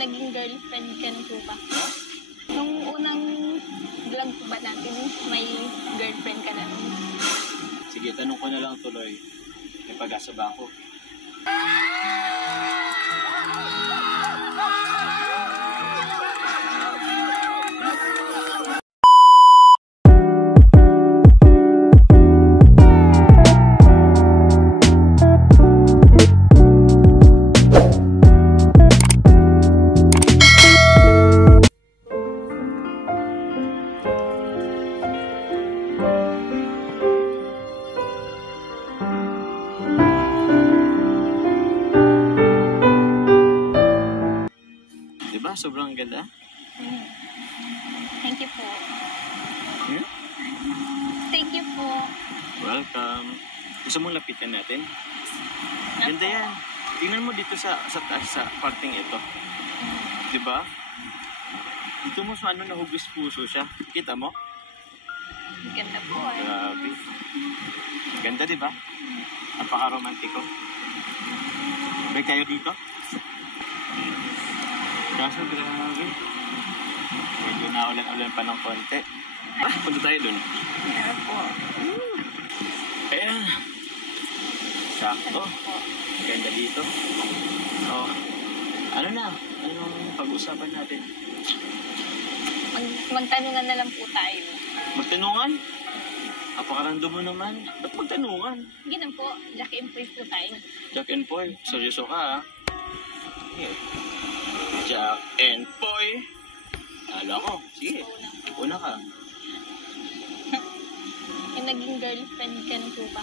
Yung naging girlfriend ka na po ba? Nung unang vlog ba natin, may girlfriend ka na? Sige, tanong ko na lang tuloy. May pag-asa ba ako? Diba? Sobrang ganda. Thank you po. Hmm? Thank you po. Welcome. Gusto mong lapitan natin? Ganda yan. Tingnan mo dito sa taas, sa parting ito. Diba? Dito mo sa nahugis puso siya. Kita mo? Ganda po eh. Grabe. Ganda, diba? Napaka-romantiko. Bay kayo dito? Kaso grabe. Medyo naulan-ulan pa ng konti. Punta tayo dun. Meron po. Ayan. Sakto. Ganda dito. Oh. Ano na? Anong pag-usapan natin? Magtanungan na lang po tayo. Magtanungan? Napakarando mo naman. Ba't magtanungan? Ganun po. Jack and Poy po tayo. Jack and Poy. Seryoso ka, ha? Yeah. Jack and Poy. Hala ko. Sige. Una ka. Yung naging girlfriend ka na po ba?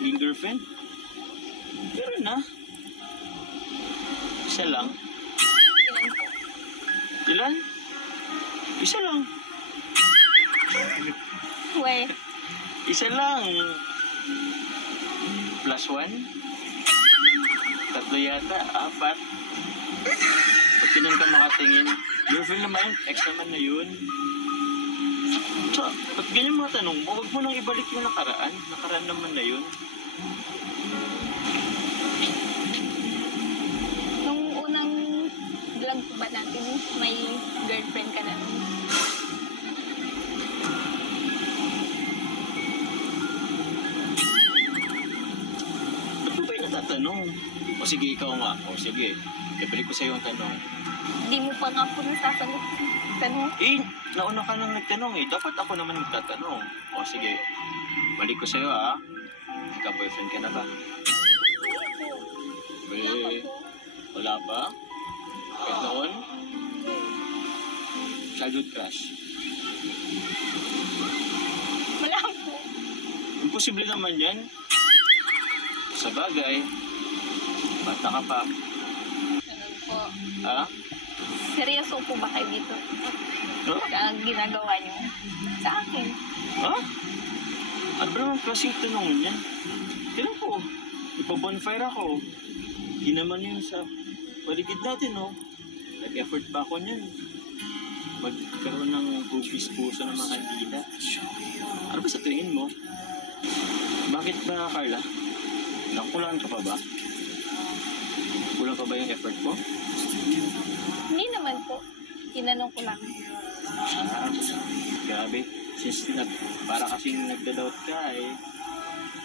Yung girlfriend? Pero na. Isa lang. Ilan po? Ilan? Isa lang. We. Isa lang. Plus one? Tatlo yata. Apat. Ba't ganun ka makatingin? Girlfriend naman, ex naman na yun. So, ba't ganyan mga tanong mo? Huwag mo nang ibalik yung nakaraan. Nakaraan naman na yun. Nung unang vlog ba natin, may girlfriend ka na? Ba't mo ba yung natatanong? O sige, ikaw nga. O sige, ibalik ko sa'yo ang tanong. Di mo pa nga po nasasagot. Tanong. Nauna ka nang nagtanong eh. Dapat ako naman nagtatanong. O sige, balik ko sa'yo ha. Ika-boyfriend ka na ba? Wala pa? Kahit noon? Childhood crush? Wala po. Imposible naman yan. Sa bagay, bata ka pa. Ganun po. Ha? Seryoso po ba kayo dito? No? Ang ginagawa niyo sa akin. Ha? Ano ba naman klaseng tanong yan? Kailan po? Ipa-bonfire ako. Di naman yun sa paligid natin, no? Nag-effort pa ako niyan. Magkaroon ng hugis puso ng mga kandila. Ano ba sa tingin mo? Bakit ba, Carla? Nakulang ka pa ba? Kulang pa ba yung effort ko? Hindi naman po. Tinanong ko lang. Grabe. Since para kasing nagda-doubt ka eh.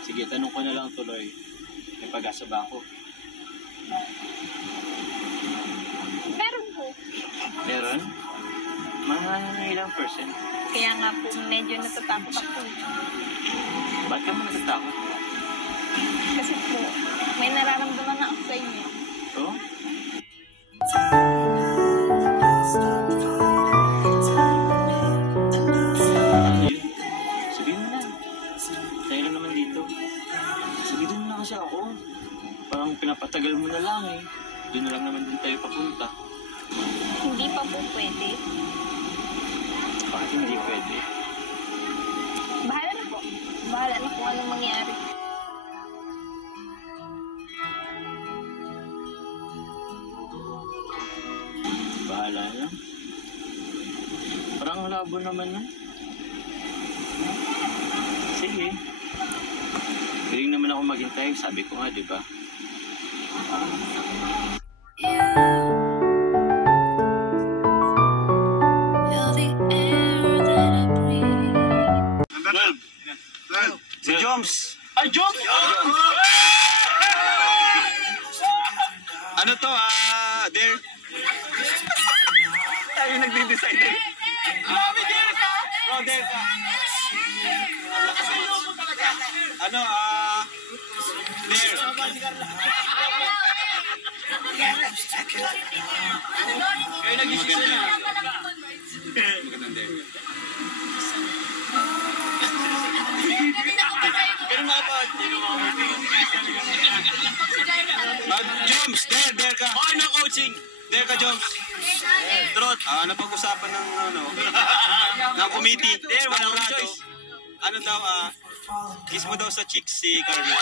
Sige, tanong ko na lang tuloy. May pag-asa ba ako? Meron po. Meron? Mga ilang percent? Kaya nga po medyo natatakot ako. Ba't ka mo natatakot? Kasi po, may nararamdaman na ako sa inyo. Oh? Sabihin mo na. Tayo lang naman dito. Sabihin mo na kasi ako. Parang pinapatagal mo na lang eh. Doon na lang naman din tayo papunta. Hindi pa po pwede. Bakit hindi pwede? Bahala na po. Bahala na kung anong mangyari. Bahala na. Parang labo naman na. Sige. Galing naman ako maghintay. Sabi ko nga, di ba? Joms. Ay, Job! Ano to, there? Tayo nagde-decide eh. Bro, there ka. Ano, there. Kayo nag-isisa na. Magandang there. Pero mga pa, Joms, there ka. okay na coaching. There ka, Joms. Trot. Napag-usapan ng, ng committee. There, wala ng akong Rado. choice. Ano daw, kiss mo daw sa chicks si Carlo.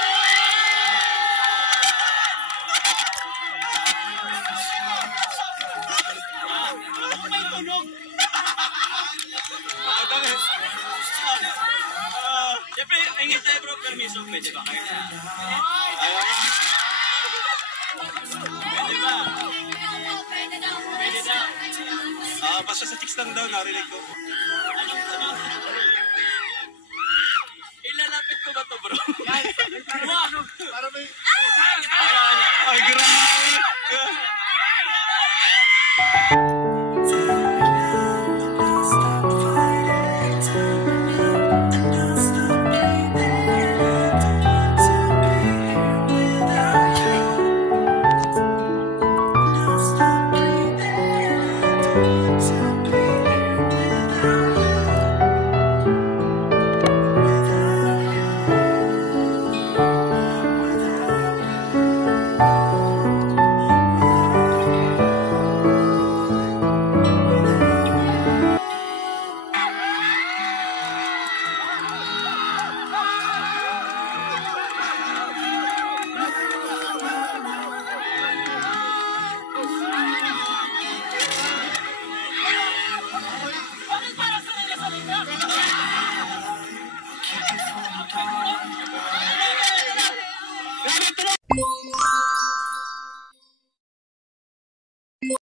Siyempre, ingin tayo bro, permiso. Pwede ba kayo? Ayaw nga. Pwede ba? Pwede daw. Basta sa chicks lang daw, narinig ko. Ilalapit ko ba to bro? Wow! Ay, grabe!